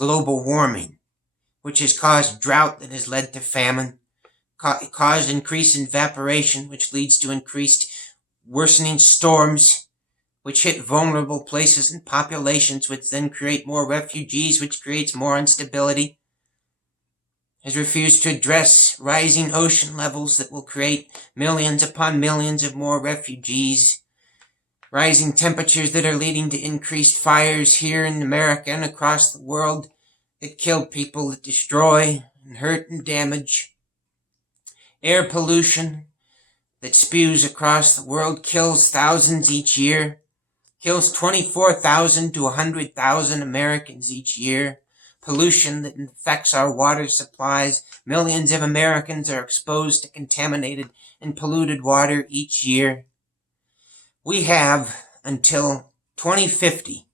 global warming, which has caused drought that has led to famine, caused increased evaporation, which leads to increased worsening storms, which hit vulnerable places and populations, which then create more refugees, which creates more instability, has refused to address rising ocean levels that will create millions upon millions of more refugees, rising temperatures that are leading to increased fires here in America and across the world that kill people, that destroy and hurt and damage, air pollution that spews across the world, kills thousands each year, kills 24,000 to 100,000 Americans each year, pollution that infects our water supplies. Millions of Americans are exposed to contaminated and polluted water each year. We have until 2050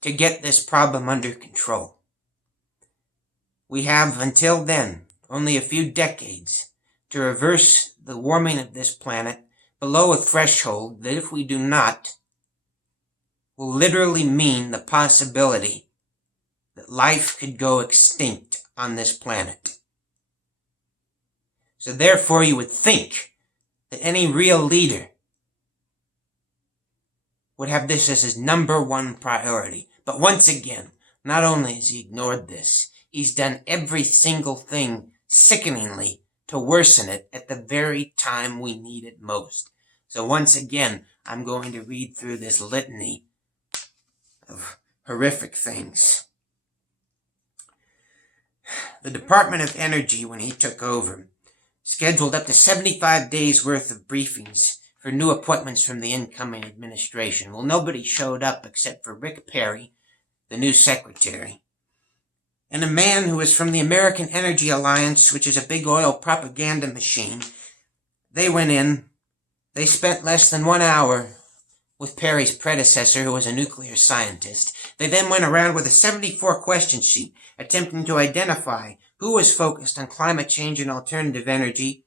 to get this problem under control. We have until then only a few decades to reverse the warming of this planet below a threshold that, if we do not, will literally mean the possibility that life could go extinct on this planet. So therefore, you would think that any real leader would have this as his number one priority. But once again, not only has he ignored this, he's done every single thing sickeningly to worsen it at the very time we need it most. So once again, I'm going to read through this litany of horrific things. The Department of Energy, when he took over, scheduled up to 75 days worth of briefings for new appointments from the incoming administration. Well, nobody showed up except for Rick Perry, the new secretary, and a man who was from the American Energy Alliance, which is a big oil propaganda machine. They went in. They spent less than 1 hour with Perry's predecessor, who was a nuclear scientist. They then went around with a 74-question sheet, attempting to identify who was focused on climate change and alternative energy,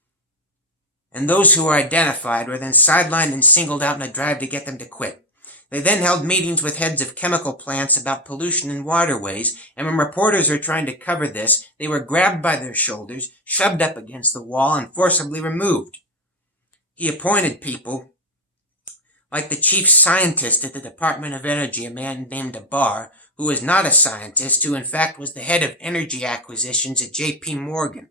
and those who were identified were then sidelined and singled out in a drive to get them to quit. They then held meetings with heads of chemical plants about pollution in waterways, and when reporters were trying to cover this, they were grabbed by their shoulders, shoved up against the wall, and forcibly removed. He appointed people like the chief scientist at the Department of Energy, a man named Abar, who was not a scientist, who in fact was the head of energy acquisitions at J.P. Morgan.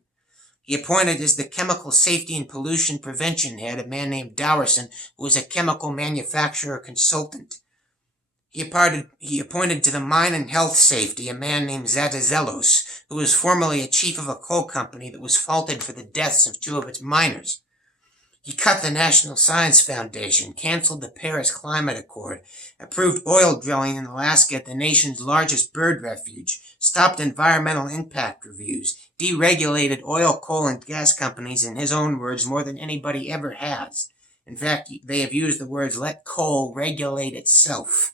He appointed as the chemical safety and pollution prevention head a man named Dowerson, who was a chemical manufacturer consultant. He appointed to the mine and health safety a man named Zatazelos, who was formerly a chief of a coal company that was faulted for the deaths of 2 of its miners. He cut the National Science Foundation, canceled the Paris Climate Accord, approved oil drilling in Alaska at the nation's largest bird refuge, stopped environmental impact reviews, deregulated oil, coal, and gas companies, in his own words, more than anybody ever has. In fact, they have used the words, "let coal regulate itself."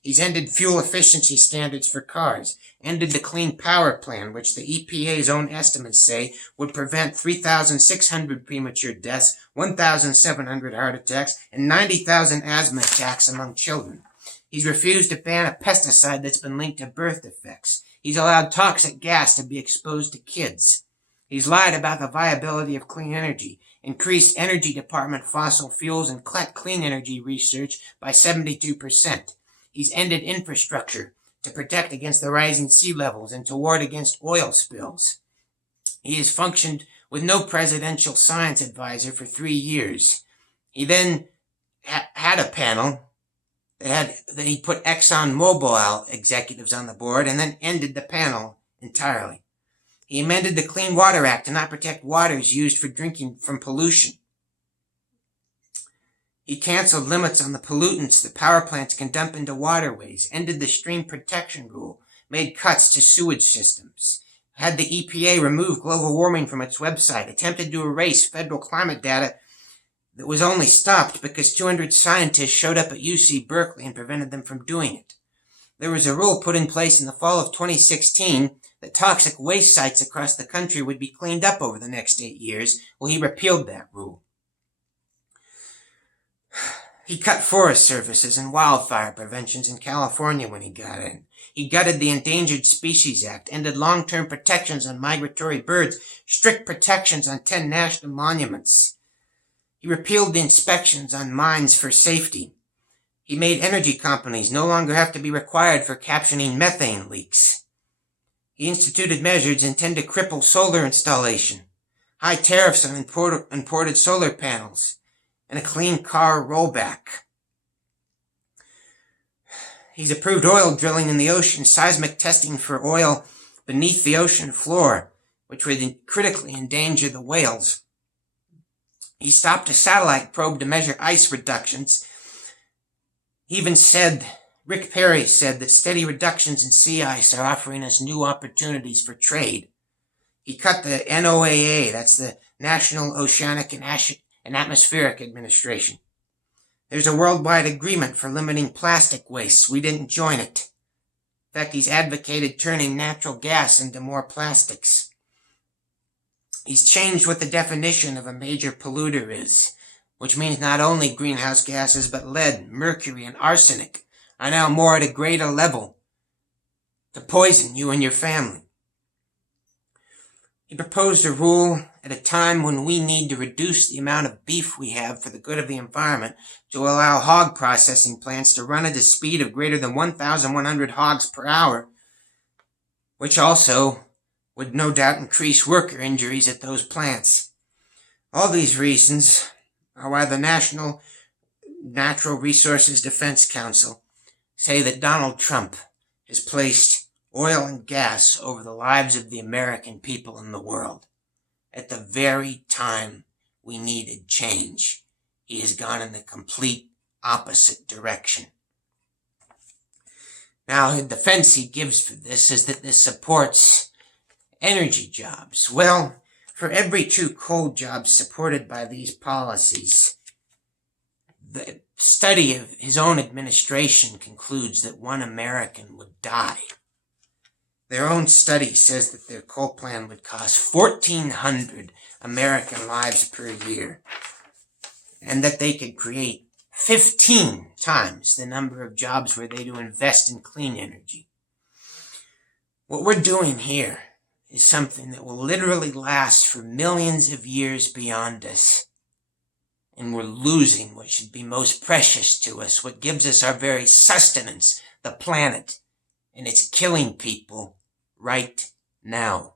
He's ended fuel efficiency standards for cars, ended the Clean Power Plan, which the EPA's own estimates say would prevent 3,600 premature deaths, 1,700 heart attacks, and 90,000 asthma attacks among children. He's refused to ban a pesticide that's been linked to birth defects. He's allowed toxic gas to be exposed to kids. He's lied about the viability of clean energy, increased Energy Department fossil fuels, and cut clean energy research by 72%. He's ended infrastructure to protect against the rising sea levels and to ward against oil spills. He has functioned with no presidential science advisor for 3 years. He then had a panel that he put ExxonMobil executives on the board and then ended the panel entirely. He amended the Clean Water Act to not protect waters used for drinking from pollution. He canceled limits on the pollutants that power plants can dump into waterways, ended the stream protection rule, made cuts to sewage systems, had the EPA remove global warming from its website, attempted to erase federal climate data that was only stopped because 200 scientists showed up at UC Berkeley and prevented them from doing it. There was a rule put in place in the fall of 2016 that toxic waste sites across the country would be cleaned up over the next 8 years. Well, he repealed that rule. He cut forest services and wildfire preventions in California when he got in. He gutted the Endangered Species Act, ended long-term protections on migratory birds, strict protections on 10 national monuments. He repealed the inspections on mines for safety. He made energy companies no longer have to be required for captioning methane leaks. He instituted measures intended to cripple solar installation, high tariffs on imported solar panels, and a clean car rollback. He's approved oil drilling in the ocean, seismic testing for oil beneath the ocean floor, which would critically endanger the whales. He stopped a satellite probe to measure ice reductions. He even said, Rick Perry said that steady reductions in sea ice are offering us new opportunities for trade. He cut the NOAA, that's the National Oceanic and Atmospheric Administration. There's a worldwide agreement for limiting plastic waste. We didn't join it. In fact, he's advocated turning natural gas into more plastics. He's changed what the definition of a major polluter is, which means not only greenhouse gases, but lead, mercury, and arsenic are now more at a greater level to poison you and your family. He proposed a rule at a time when we need to reduce the amount of beef we have for the good of the environment to allow hog processing plants to run at a speed of greater than 1,100 hogs per hour, which also would no doubt increase worker injuries at those plants. All these reasons are why the National Natural Resources Defense Council say that Donald Trump has placed oil and gas over the lives of the American people in the world. At the very time we needed change, he has gone in the complete opposite direction. Now, the defense he gives for this is that this supports energy jobs. Well, for every 2 coal jobs supported by these policies, the study of his own administration concludes that 1 American would die. Their own study says that their coal plan would cost 1,400 American lives per year, and that they could create 15 times the number of jobs were they to invest in clean energy. What we're doing here is something that will literally last for millions of years beyond us. And we're losing what should be most precious to us, what gives us our very sustenance, the planet. And it's killing people right now.